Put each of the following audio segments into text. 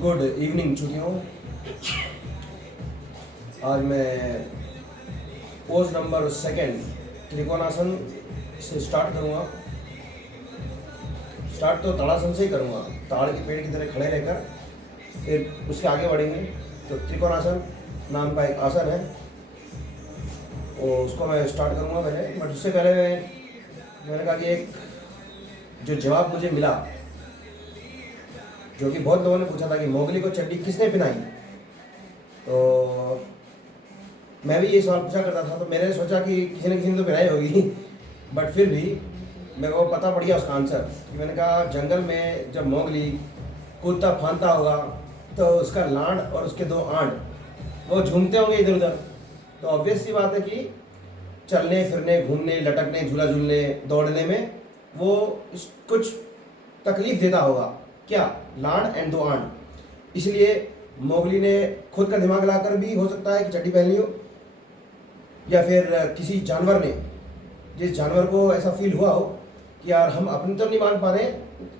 Good evening चुनियों। आज मैं pose number second trikonasana से स्टार्ट करूँगा। स्टार्ट तो ताड़ासन से ही करूँगा, ताड़ के पेड़ की तरह खड़े रहकर फिर उसके आगे बढ़ेंगे। तो त्रिकोणासन नाम का एक आसन है, और उसको मैं स्टार्ट करूँगा पहले। बट उससे पहले मैंने कहा कि एक जो जवाब मुझे मिला, जो कि बहुत लोगों ने पूछा था कि मोगली को चड्डी किसने पहनाई, तो मैं भी ये सवाल पूछा करता था। तो मैंने सोचा कि किसी न किसी ने तो पहनाई होगी, बट फिर भी मेरे को पता पड़ गया उसका आंसर। मैंने कहा जंगल में जब मोगली कूदता फांदता होगा तो उसका लांड और उसके दो आंट वो झूमते होंगे इधर उधर। तो ऑब्वियस सी बात है कि चलने फिरने, घूमने, लटकने, झूला झूलने, दौड़ने में वो कुछ तकलीफ देता होगा। क्या? लांड एंड दो आंट। इसलिए मोगली ने खुद का दिमाग लाकर भी हो सकता है कि चड्डी पहन ली हो, या फिर किसी जानवर ने, जिस जानवर को ऐसा फील हुआ हो कि यार हम अपनी तो नहीं बांध पा रहे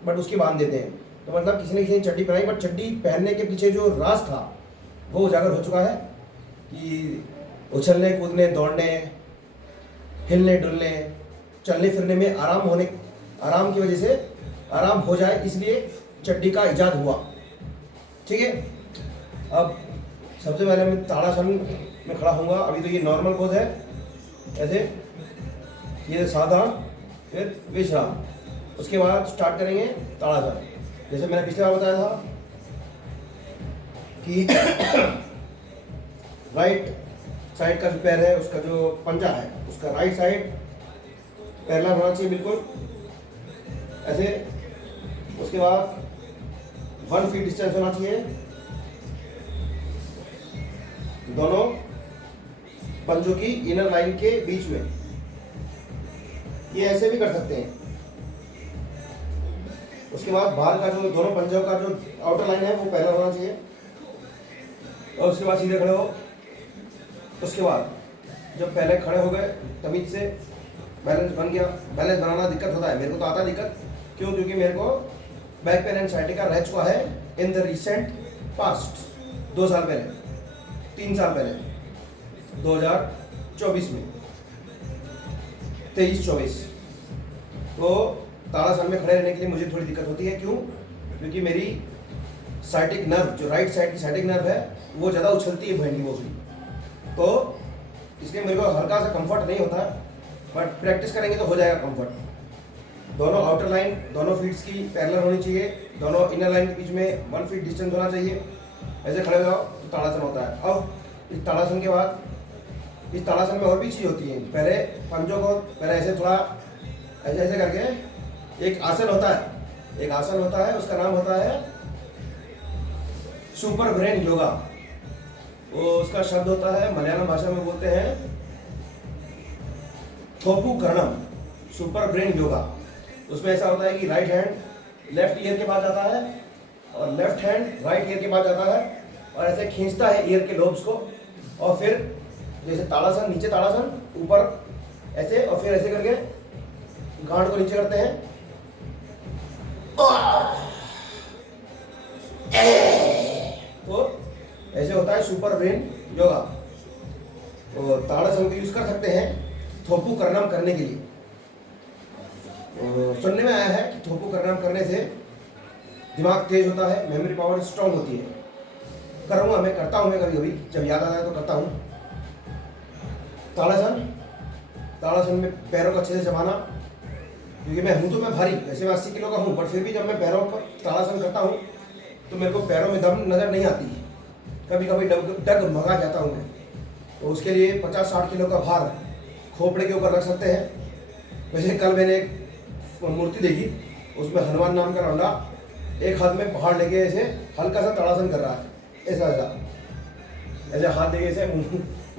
बट उसकी बांध देते हैं, तो मतलब किसी ने किसी ने चड्डी पहनाई। बट चड्डी पहनने के पीछे जो राज था वो उजागर हो चुका है कि उछलने कूदने, दौड़ने, हिलने डुलने, चलने फिरने में आराम की वजह से आराम हो जाए, इसलिए चड्डी का इजाद हुआ। ठीक है, अब सबसे पहले मैं ताड़ासन में खड़ा होऊंगा। अभी तो ये नॉर्मल पोज है, ऐसे ये साधा, फिर विश्राम। उसके बाद स्टार्ट करेंगे ताड़ासन। जैसे मैंने पिछले बार बताया था कि राइट साइड का जो पैर है, उसका जो पंजा है, उसका राइट साइड पैरेलल होना चाहिए बिल्कुल ऐसे। उसके बाद 1 फीट डिस्टेंस होना चाहिए दोनों पंजों की इनर लाइन के बीच में। ये ऐसे भी कर सकते हैं। उसके बाद बाहर का जो दोनों पंजों का जो आउटर लाइन है वो पहला होना चाहिए, और उसके बाद सीधे खड़े हो। उसके बाद जब पहले खड़े हो गए तमीज से बैलेंस बन गया। बैलेंस बनाना दिक्कत होता है, मेरे को तो आता दिक्कत। क्यों? क्योंकि मेरे को बैक पेन एंड साइटिका रह चुका है इन द रिसेंट पास्ट। 2 साल पहले, 3 साल पहले, 2024 में, 23-24। तो ताड़ासन में खड़े रहने के लिए मुझे थोड़ी दिक्कत होती है। क्यों? क्योंकि मेरी साइटिक नर्व, जो राइट साइड की साइटिक नर्व है, वो ज़्यादा उछलती है भैंडी मोस्टली, तो इसलिए मेरे को हल्का सा कंफर्ट नहीं होता। बट प्रैक्टिस करेंगे तो हो जाएगा कंफर्ट। दोनों आउटर लाइन दोनों फीट्स की पैरेलल होनी चाहिए, दोनों इनर लाइन के बीच में 1 फीट डिस्टेंस होना चाहिए। ऐसे खड़े हो जाओ तो ताड़ासन होता है। अब इस ताड़ासन के बाद, इस ताड़ासन में और भी चीज़ होती है। पहले पंजों को पहले ऐसे थोड़ा ऐसे ऐसे करके एक आसन होता है, एक आसन होता है, उसका नाम होता है सुपर ब्रेन योगा। वो उसका शब्द होता है, मलयालम भाषा में बोलते हैं थोपू करणम, सुपर ब्रेन योगा। उसमें ऐसा होता है कि राइट हैंड लेफ्ट ईयर के पास जाता है और लेफ्ट हैंड राइट ईयर के पास जाता है, और ऐसे खींचता है ईयर के लोब्स को। और फिर जैसे ताड़ासन, नीचे ताड़ासन, ऊपर ऐसे, और फिर ऐसे करके गांड को नीचे करते हैं। तो ऐसे होता है सुपर ब्रेन योगा। तो ताड़ासन को यूज कर सकते हैं थोपू करनम करने के लिए। सुनने में आया है कि थोपू करनम करने से दिमाग तेज होता है, मेमोरी पावर स्ट्रांग होती है। करूँगा, मैं करता हूँ, मैं कभी कभी जब याद आता है तो करता हूँ। ताड़ासन, ताड़ासन में पैरों को अच्छे से जमाना, क्योंकि मैं हूँ तो मैं भारी, वैसे मैं 80 किलो का हूँ, बट फिर भी जब मैं पैरों पर ताड़ासन करता हूँ तो मेरे को पैरों में दम नज़र नहीं आती। कभी कभी डगमगा जाता हूँ मैं। तो उसके लिए 50-60 किलो का भार खोपड़े के ऊपर रख सकते हैं। वैसे कल मैंने एक मूर्ति देखी, उसमें हनुमान नाम का लौंडा एक हाथ में पहाड़ लेके ऐसे हल्का सा ताड़ासन कर रहा है, ऐसा ऐसा ऐसे हाथ लेके ऐसे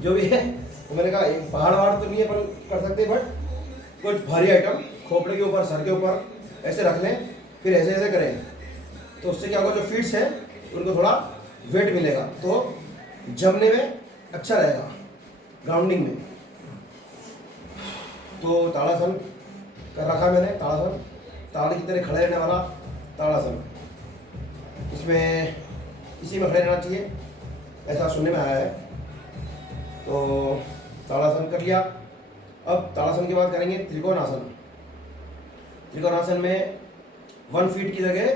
जो भी है। तो मैंने कहा एक पहाड़ वहाड़ तो नहीं है पर कर सकते, बट कुछ भारी आइटम खोपड़े के ऊपर, सर के ऊपर ऐसे रख लें, फिर ऐसे ऐसे करें, तो उससे क्या होगा, जो फीट्स है उनको थोड़ा वेट मिलेगा, तो जमने में अच्छा रहेगा, ग्राउंडिंग में। तो ताड़ासन कर रखा मैंने, ताड़ासन, ताड़ की तरह खड़े रहने वाला ताड़ासन। इसमें इसी में खड़े रहना चाहिए, ऐसा सुनने में आया है। तो ताड़ासन कर लिया। अब ताड़ासन के बाद करेंगे त्रिकोणासन। त्रिकोणासन में 1 फीट की जगह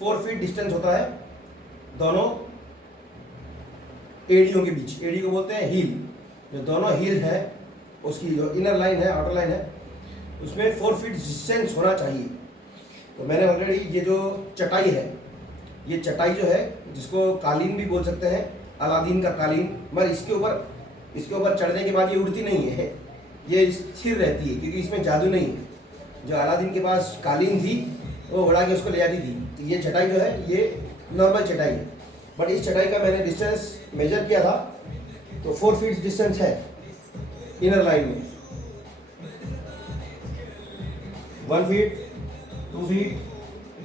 4 फीट डिस्टेंस होता है दोनों एड़ियों के बीच। एड़ी को बोलते हैं हील। जो दोनों हील है उसकी जो इनर लाइन है, आउटर लाइन है, उसमें 4 फीट डिस्टेंस होना चाहिए। तो मैंने ऑलरेडी ये जो चटाई है, ये चटाई जो है जिसको कालीन भी बोल सकते हैं, अलादीन का कालीन, मगर इसके ऊपर चढ़ने के बाद ये उड़ती नहीं है, ये स्थिर रहती है क्योंकि इसमें जादू नहीं है। जो अलादीन के पास कालीन थी वो उड़ा के उसको ले जाती थी। तो ये चटाई जो है ये नॉर्मल चटाई है, बट इस चटाई का मैंने डिस्टेंस मेजर किया था तो 4 फीट डिस्टेंस है इनर लाइन में। 1 feet, 2 feet,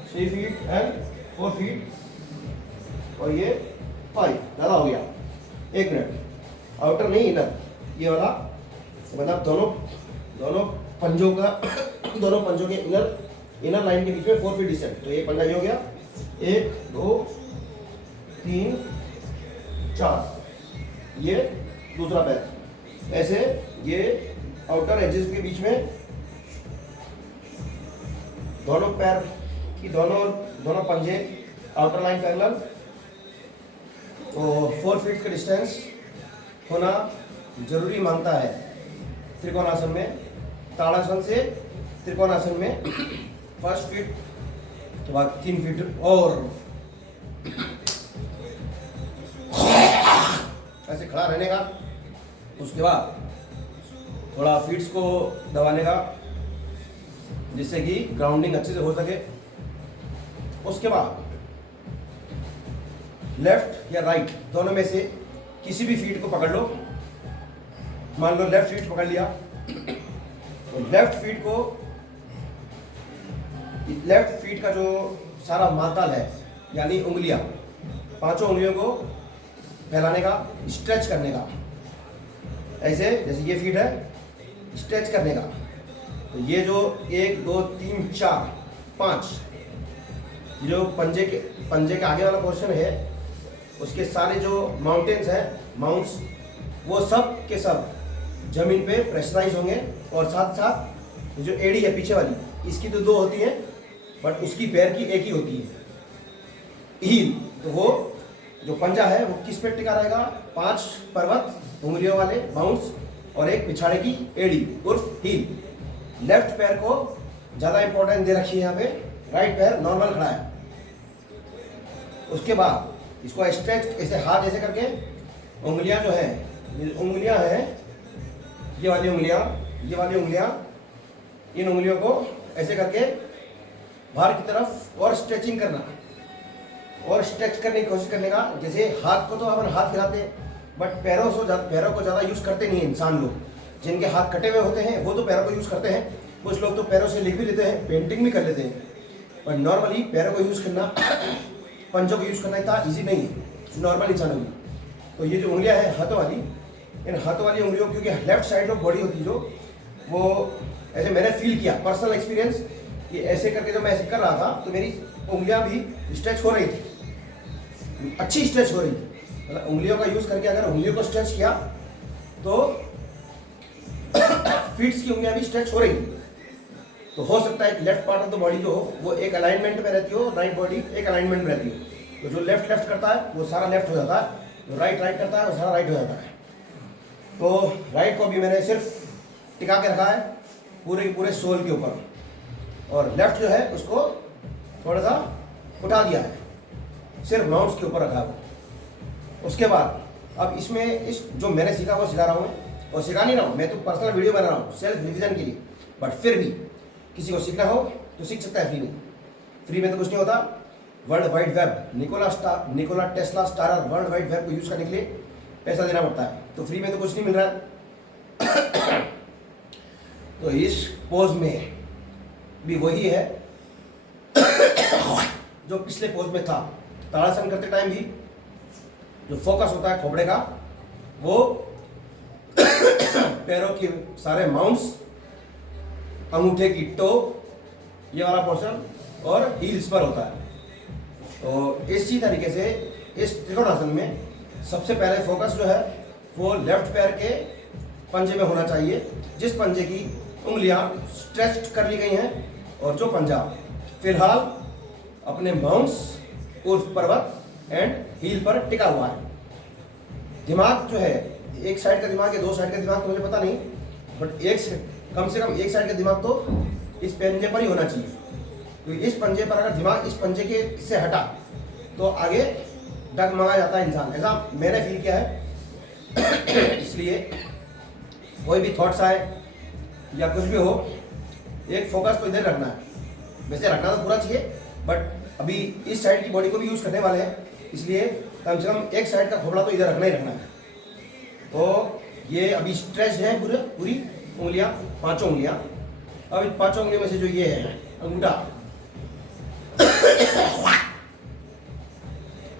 3 feet and 4 feet और ये 5, ज़्यादा हो गया। 1 मिनट, आउटर नहीं इनर, ये वाला मतलब दोनों पंजों के इनर लाइन के बीच में 4 फीट डिस्टेंस। तो ये पंजा ये हो गया, 1 2 3 4, ये दूसरा पैर। ऐसे ये आउटर एजेस के बीच में दोनों पैर की दोनों पंजे आउटर लाइन पैरेलल। तो 4 फीट का डिस्टेंस होना जरूरी मांगता है त्रिकोणासन में। ताड़ासन से त्रिकोणासन में 1 फीट के बाद 3 फीट और ऐसे खड़ा रहने का। उसके बाद थोड़ा फीट्स को दबाने का जिससे कि ग्राउंडिंग अच्छे से हो सके। उसके बाद लेफ्ट या राइट दोनों में से किसी भी फीट को पकड़ लो। मान लो लेफ्ट फीट पकड़ लिया तो लेफ्ट फीट का जो सारा माताल है यानी उंगलियां, 5 उंगलियों को फैलाने का, स्ट्रेच करने का। ऐसे जैसे ये फीट है, स्ट्रेच करने का। तो ये जो 1 2 3 4 5 जो पंजे के आगे वाला पोर्शन है उसके सारे जो माउंट्स वो सब के सब जमीन पे प्रेशराइज होंगे। और साथ साथ जो एड़ी है पीछे वाली, इसकी तो 2 होती है बट उसकी पैर की एक ही होती है हील। तो वो जो पंजा है वो किस पे टिका रहेगा? 5 पर्वत उंगलियों वाले बाउंस और एक पिछाड़े की एड़ी उर्फ हील। लेफ्ट पैर को ज़्यादा इंपॉर्टेंस दे रखी है यहाँ पे, राइट पैर नॉर्मल खड़ा है। उसके बाद इसको स्ट्रेच ऐसे हाथ ऐसे करके उंगलियां जो है, उंगलियां हैं ये वाली उंगलियां, इन उंगलियों को ऐसे करके बाहर की तरफ और स्ट्रेचिंग करना और स्ट्रेच करने की कोशिश करने का। जैसे हाथ को तो अपन हाथ हिलाते हैं बट पैरों को ज़्यादा यूज़ करते नहीं हैं इंसान लोग। जिनके हाथ कटे हुए होते हैं वो तो पैरों को यूज़ करते हैं, कुछ लोग तो पैरों से लिख भी लेते हैं, पेंटिंग भी कर लेते हैं। पर नॉर्मली पैरों को यूज़ करना, पंजों को यूज़ करना इतना ईजी नहीं है नॉर्मल इंसानों में। तो ये जो उंगलियां हैं हाथों वाली, इन हाथों वाली उंगलियों क्योंकि लेफ्ट साइड में बॉडी होती है जो, वो ऐसे मैंने फील किया पर्सनल एक्सपीरियंस कि ऐसे करके जब मैं ऐसे कर रहा था तो मेरी उंगलियां भी स्ट्रेच हो रही थी, अच्छी स्ट्रेच हो रही थी। मतलब उंगलियों का यूज़ करके अगर उंगलियों को स्ट्रेच किया तो फीट्स की उंगलियां भी स्ट्रेच हो रही थी। तो हो सकता है कि left part of the body जो हो वो एक अलाइनमेंट में रहती हो, राइट बॉडी एक अलाइनमेंट में रहती हो। तो जो लेफ्ट करता है वो सारा लेफ्ट हो जाता है, जो राइट करता है वो सारा राइट हो जाता है। तो राइट को भी मैंने सिर्फ टिका के रखा है पूरे के पूरे सोल के ऊपर, और लेफ्ट जो है उसको थोड़ा सा उठा दिया है, सिर्फ माउंट्स के ऊपर रखा है वो। उसके बाद अब इसमें इस जो मैंने सीखा वो सिखा रहा हूँ मैं, और सिखा नहीं रहा हूँ मैं, तो पर्सनल वीडियो बना रहा हूँ सेल्फ रिविजन के लिए। बट फिर भी किसी को सीखना हो तो सीख सकता है फ्री में। फ्री में तो कुछ नहीं होता। World wide web, Nikola Tesla starrer world wide web को यूज़ करने के लिए पैसा देना पड़ता है, तो फ्री में तो कुछ नहीं मिल रहा है। तो इस पोज में भी वही है जो पिछले पोज में था। ताड़ासन करते टाइम भी जो फोकस होता है खोपड़े का वो पैरों की सारे माउंट्स, अंगूठे की टो, ये वाला पोर्शन और हील्स पर होता है। तो इसी तरीके से इस त्रिकोणासन में सबसे पहले फोकस जो है वो लेफ्ट पैर के पंजे में होना चाहिए, जिस पंजे की उंगलियां स्ट्रेच कर ली गई हैं और जो पंजा फिलहाल अपने माउंट्स उर्फ पर्वत एंड हील पर टिका हुआ है। दिमाग जो है, एक साइड का दिमाग या दो साइड का दिमाग तो मुझे पता नहीं, बट कम से कम एक साइड का दिमाग तो इस पंजे पर ही होना चाहिए। तो इस पंजे पर अगर दिमाग इस पंजे के से हटा तो आगे डगमगा जाता है इंसान, ऐसा मैंने फील किया है। इसलिए कोई भी थॉट्स आए या कुछ भी हो, एक फोकस तो इधर रखना है। वैसे रखना तो पूरा चाहिए, बट अभी इस साइड की बॉडी को भी यूज़ करने वाले हैं, इसलिए कम से कम एक साइड का खोपड़ा तो इधर रखना ही रखना है। तो ये अभी स्ट्रेच है पूरी उंगलियां, पांचों उंगलियां। अब इन पांचों उंगलियों में से जो ये है अंगूठा,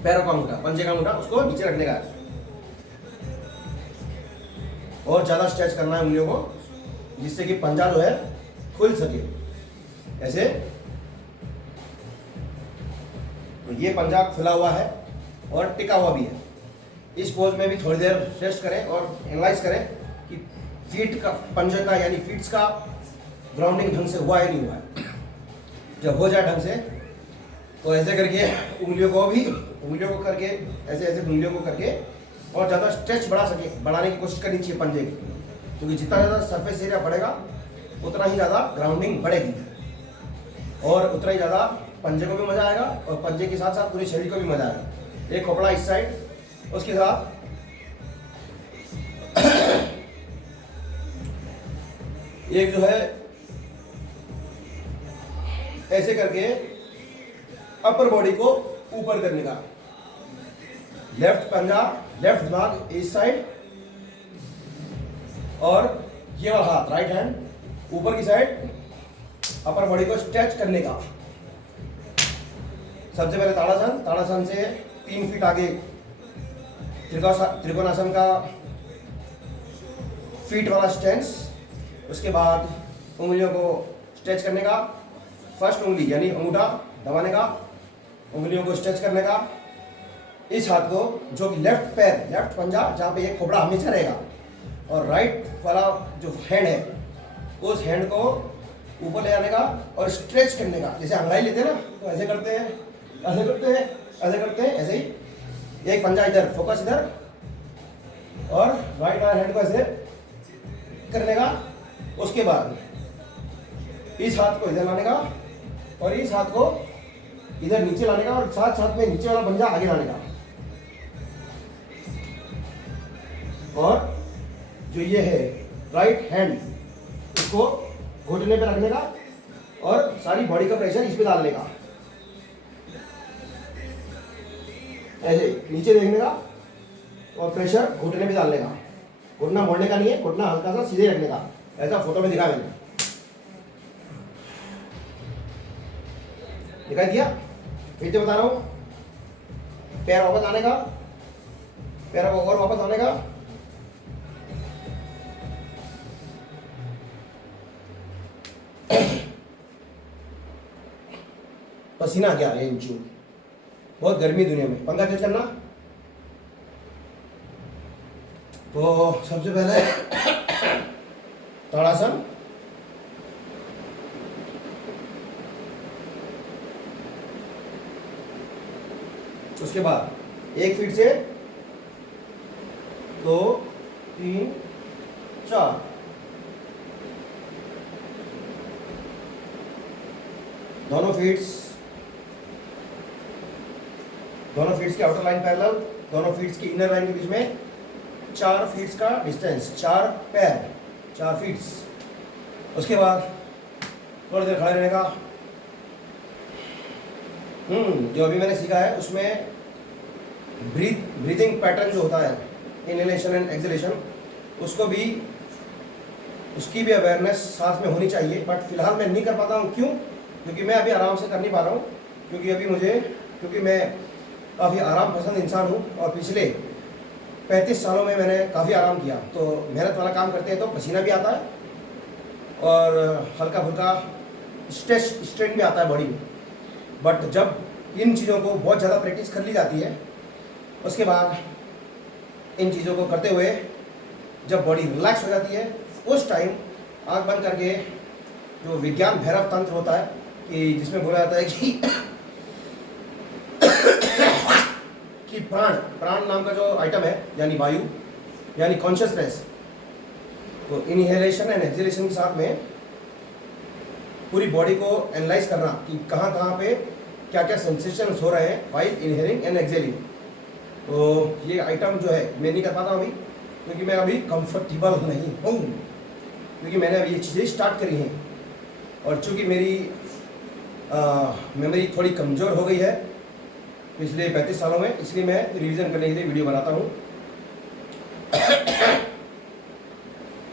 पैरों का अंगूठा, पंजे का अंगूठा, उसको नीचे रखने का है और ज़्यादा स्ट्रेच करना है उंगलियों को, जिससे कि पंजा जो है खुल सके। ऐसे तो ये पंजा खुला हुआ है और टिका हुआ भी है। इस पोज में भी थोड़ी देर रेस्ट करें और एनालाइज करें कि फीट का, पंजे का यानी फीट्स का ग्राउंडिंग ढंग से हुआ है नहीं हुआ है। जब हो जाए ढंग से तो ऐसे करके उंगलियों को करके ऐसे उंगलियों को करके और ज़्यादा स्ट्रेच बढ़ाने की कोशिश करनी चाहिए पंजे की, क्योंकि जितना ज़्यादा सरफेस एरिया बढ़ेगा उतना ही ज़्यादा ग्राउंडिंग बढ़ेगी और उतना ही ज़्यादा पंजे को भी मज़ा आएगा और पंजे के साथ साथ पूरे शरीर को भी मज़ा आएगा। एक खोपड़ा इस साइड, उसके साथ एक जो है ऐसे करके अपर बॉडी को ऊपर करने का, लेफ्ट पंजा, लेफ्ट दिमाग इस साइड और ये वाला हाथ राइट हैंड ऊपर की साइड, अपर बॉडी को स्ट्रेच करने का। सबसे पहले ताड़ासन से 3 फीट आगे त्रिकोणासन का फीट वाला स्टेंस। उसके बाद उंगलियों को स्ट्रेच करने का, फर्स्ट उंगली यानी अंगूठा दबाने का, उंगलियों को स्ट्रेच करने का। इस हाथ को जो कि लेफ्ट पैर, लेफ्ट पंजा जहाँ पे ये खोपड़ा हमेशा रहेगा, और राइट वाला जो हैंड है उस हैंड को ऊपर ले जाने का और स्ट्रेच करने का। जैसे अंगड़ाई लेते हैं ना, तो ऐसे करते हैं, ऐसे करते हैं, ऐसे करते हैं, ऐसे ही एक पंजा इधर, फोकस इधर, और राइट हैंड को ऐसे करने का। उसके बाद इस हाथ को इधर लाने का और इस हाथ को इधर नीचे लाने का और साथ साथ में नीचे वाला पंजा आगे लाने का। और जो ये है राइट हैंड, इसको घुटने पे रखने का और सारी बॉडी का प्रेशर इस पे डालने का, ऐसे नीचे देखने का और प्रेशर घुटने पे डालने का। घुटना मोड़ने का नहीं है, घुटना हल्का सा सीधे रखने का, ऐसा फोटो में दिखा मैंने, दिखाई दिया? फिर से बता रहा हूँ, पैर वापस आने का, पैर और वापस आने का, पसीना आ गया इंचू, बहुत गर्मी दुनिया में, पंखा तेज करना। तो सबसे पहले ताड़ासन, उसके बाद 1 फीट से 2 3 4 दोनों फीट्स के आउटर लाइन पैरेलल, दोनों फीट्स की इनर लाइन के बीच में 4 फीट्स का डिस्टेंस, 4 पैर, 4 फीट्स। उसके बाद थोड़ी देर खड़े रहने का। जो अभी मैंने सीखा है उसमें ब्रीथिंग पैटर्न जो होता है, इनहेलेशन एंड एक्सहेलेशन, उसकी भी अवेयरनेस साथ में होनी चाहिए। बट फिलहाल मैं नहीं कर पाता हूँ। क्यों? क्योंकि मैं अभी आराम से कर नहीं पा रहा हूँ, क्योंकि मैं काफ़ी आराम पसंद इंसान हूँ और पिछले 35 सालों में मैंने काफ़ी आराम किया। तो मेहनत वाला काम करते हैं तो पसीना भी आता है और हल्का फुल्का स्ट्रेन भी आता है बॉडी में। बट जब इन चीज़ों को बहुत ज़्यादा प्रैक्टिस कर ली जाती है उसके बाद इन चीज़ों को करते हुए जब बॉडी रिलैक्स हो जाती है उस टाइम आँख बंद करके जो विज्ञान भैरव तंत्र होता है कि जिसमें बोला जाता है कि प्राण प्राण नाम का जो आइटम है यानी वायु यानी कॉन्शियसनेस, तो इनहेलेशन एंड एक्सहेलेशन के साथ में पूरी बॉडी को एनालाइज करना कि कहाँ कहाँ पे क्या क्या सेंसेशन हो रहे हैं वाइल इनहेलिंग एंड एक्सहेलिंग। तो ये आइटम जो है मैं नहीं कर पाता अभी क्योंकि मैं अभी कंफर्टेबल नहीं हूँ, क्योंकि मैंने अभी ये चीज़ें स्टार्ट करी हैं और चूँकि मेरी मेमोरी थोड़ी कमज़ोर हो गई है पिछले 35 सालों में, इसलिए मैं रिवीजन करने के लिए वीडियो बनाता हूँ।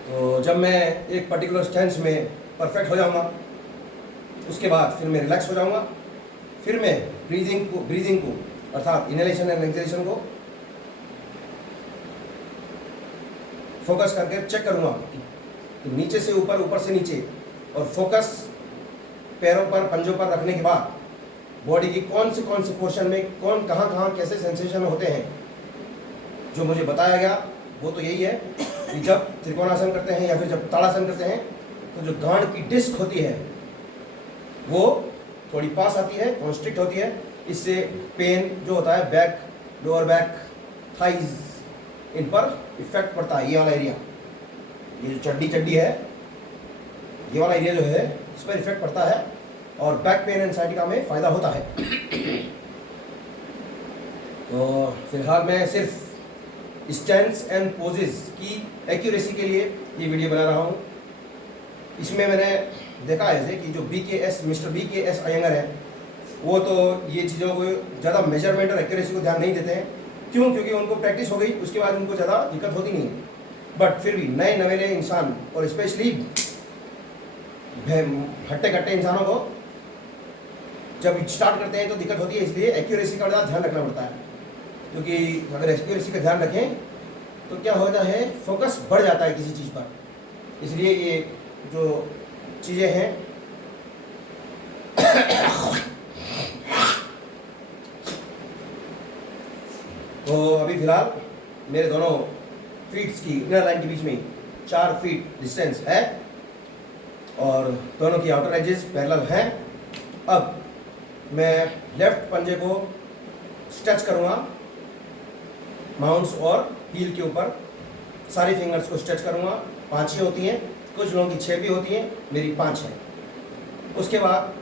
तो जब मैं एक पर्टिकुलर स्टेंस में परफेक्ट हो जाऊँगा उसके बाद फिर मैं रिलैक्स हो जाऊँगा, फिर मैं ब्रीदिंग को अर्थात इनहेलेशन एंड एक्सहेलेशन को फोकस करके चेक करूँगा कि नीचे से ऊपर, ऊपर से नीचे, और फोकस पैरों पर पंजों पर रखने के बाद बॉडी की कौन से पोर्शन में कहाँ कैसे सेंसेशन होते हैं। जो मुझे बताया गया वो तो यही है कि जब त्रिकोणासन करते हैं या फिर जब ताड़ासन करते हैं तो जो गांड की डिस्क होती है वो थोड़ी पास आती है, कॉन्स्ट्रिक्ट होती है। इससे पेन जो होता है बैक, लोअर बैक, थाइज, इन पर इफेक्ट पड़ता है। ये वाला एरिया, ये जो चड्डी है, ये वाला एरिया जो है इस पर इफेक्ट पड़ता है और बैक पेन एंड साइटिका में फ़ायदा होता है। तो फिलहाल मैं सिर्फ स्टैंड्स एंड पोजेस की एक्यूरेसी के लिए ये वीडियो बना रहा हूँ। इसमें मैंने देखा है कि जो मिस्टर BKS अयंगर है वो तो ये चीज़ों को ज़्यादा मेजरमेंट और एक्यूरेसी को ध्यान नहीं देते हैं। क्यों? क्योंकि उनको प्रैक्टिस हो गई, उसके बाद उनको ज़्यादा दिक्कत होती नहीं है। बट फिर भी नए नवेले इंसान और स्पेशली हट्टे कट्टे इंसानों को जब स्टार्ट करते हैं तो दिक्कत होती है, इसलिए एक्यूरेसी का ज़्यादा ध्यान रखना पड़ता है। क्योंकि अगर एक्यूरेसी का ध्यान रखें तो क्या होता है, फोकस बढ़ जाता है किसी चीज़ पर। इसलिए ये जो चीज़ें हैं तो अभी फिलहाल मेरे दोनों फीट्स की इनर लाइन के बीच में 4 फीट डिस्टेंस है और दोनों की आउटर एजेस पैरेलल हैं। अब मैं लेफ्ट पंजे को स्ट्रेच करूँगा माउंट्स और हील के ऊपर, सारी फिंगर्स को स्ट्रेच करूँगा। 5 ही होती हैं, कुछ लोगों की 6 भी होती हैं, मेरी 5 है। उसके बाद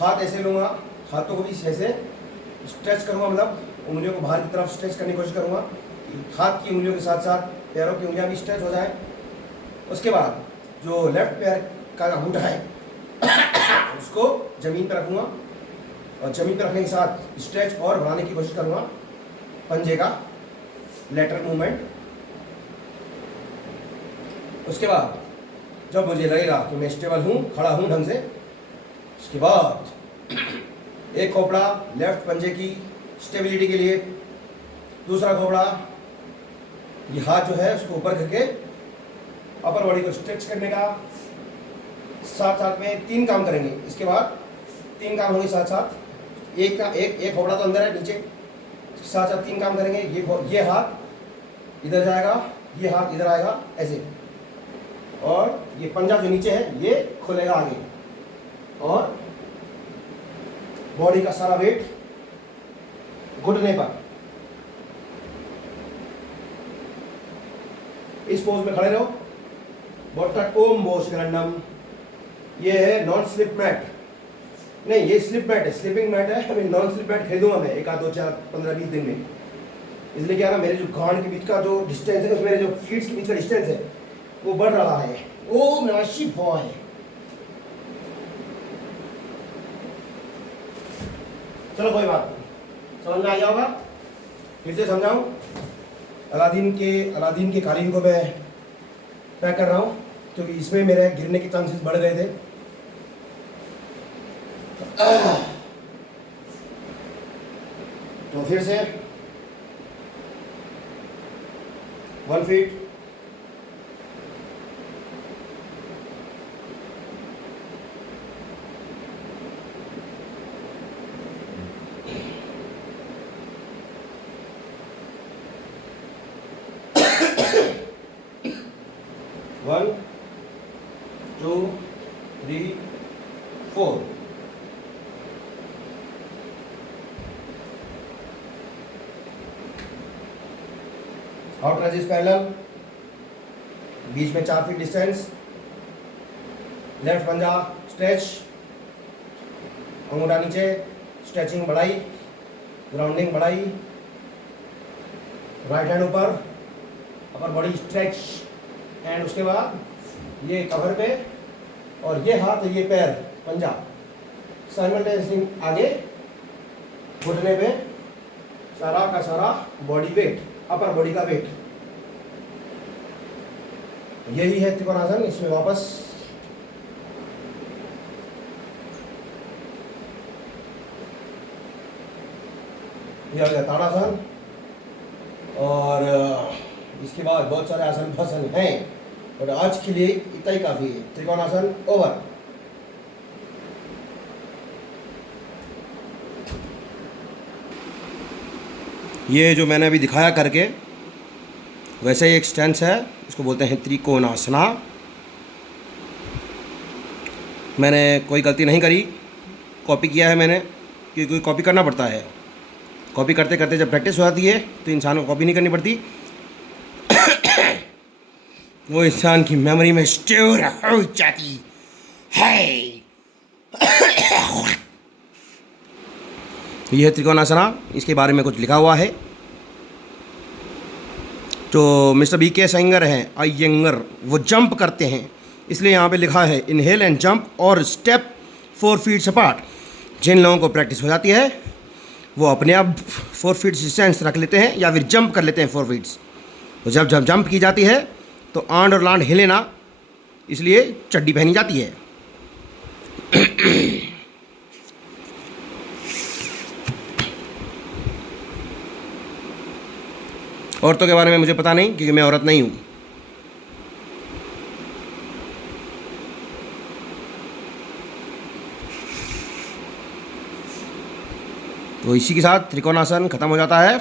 हाथ ऐसे लूँगा, हाथों को भी ऐसे स्ट्रेच करूँगा, मतलब उंगलियों को बाहर की तरफ स्ट्रेच करने की कोशिश करूँगा। हाथ की उंगलियों के साथ साथ पैरों की उंगलियाँ भी स्ट्रेच हो जाए। उसके बाद जो लेफ्ट पैर का अंगूठा है उसको ज़मीन पर रखूँगा और ज़मीन पर रखने के साथ स्ट्रेच और बढ़ाने की कोशिश करूँगा पंजे का लेटरल मूवमेंट। उसके बाद जब मुझे लगेगा कि मैं स्टेबल हूँ, खड़ा हूँ ढंग से, उसके बाद एक खोपड़ा लेफ्ट पंजे की स्टेबिलिटी के लिए, दूसरा खोपड़ा ये हाथ जो है उसको ऊपर करके अपर बॉडी को स्ट्रेच करने का, साथ साथ में 3 काम करेंगे। इसके बाद 3 काम होंगे साथ साथ, एक खोपड़ा तो अंदर है, नीचे साथ साथ 3 काम करेंगे। ये हाथ इधर जाएगा, ये हाथ इधर आएगा ऐसे, और ये पंजा जो नीचे है ये खुलेगा आगे और बॉडी का सारा वेट घुटने पर। इस पोज में खड़े रहो। बॉटम ओम बोशगरंडम। ये है नॉन स्लिप मैट, नहीं ये स्लिप मैट है, स्लीपिंग मैट है। अभी नॉन स्लिप मैट खरीदूंगा मैं 1 आध 2 4 15-20 दिन में। इसलिए क्या ना, मेरे जो गांड के बीच का जो डिस्टेंस है, मेरे जो फीट्स के बीच का डिस्टेंस है वो बढ़ रहा है। ओम नमः शिवाय। चलो कोई बात नहीं, समझ में आ गया होगा। फिर से समझाऊं, अलादीन के कालीन को मैं पैक कर रहा हूँ क्योंकि इसमें मेरे गिरने के चांसेस बढ़ गए थे। तो फिर से 1 फीट, 3 4। आउटराइज इज पैरेलल, बीच में 4 फीट डिस्टेंस, लेफ्ट पंजा स्ट्रेच, अंगूठा नीचे, स्ट्रेचिंग बढ़ाई, ग्राउंडिंग बढ़ाई, राइट हैंड ऊपर, अपर बॉडी स्ट्रेच, एंड उसके बाद ये कवर पे और ये हाथ ये पैर पंजा साइमल्टेनियसली आगे, घुटने पे सारा का सारा बॉडी वेट, अपर बॉडी का वेट। यही है त्रिकोणासन। इसमें वापस ये आ गया ताड़ासन, और इसके बाद बहुत सारे आसन फासन हैं, और आज के लिए इतना ही काफ़ी है। त्रिकोणासन ओवर। ये जो मैंने अभी दिखाया करके वैसे ही एक स्टेंस है, इसको बोलते हैं त्रिकोणासना। मैंने कोई गलती नहीं करी, कॉपी किया है मैंने, क्योंकि कॉपी करना पड़ता है। कॉपी करते करते जब प्रैक्टिस हो जाती है तो इंसान को कॉपी नहीं करनी पड़ती, वो इंसान की मेमोरी में स्टोर हो जाती है। यह है त्रिकोणासना, इसके बारे में कुछ लिखा हुआ है। जो मिस्टर बी के सेंगर हैं, अयंगर, वो जंप करते हैं, इसलिए यहाँ पे लिखा है इनहेल एंड जंप और स्टेप 4 फीट अपार्ट। जिन लोगों को प्रैक्टिस हो जाती है वो अपने आप 4 फीट डिस्टेंस रख लेते हैं या फिर जंप कर लेते हैं 4 फीट्स। तो जब जंप की जाती है तो आंड और लांड हिले ना, इसलिए चड्डी पहनी जाती है। औरतों के बारे में मुझे पता नहीं, क्योंकि मैं औरत नहीं हूँ। तो इसी के साथ त्रिकोणासन खत्म हो जाता है।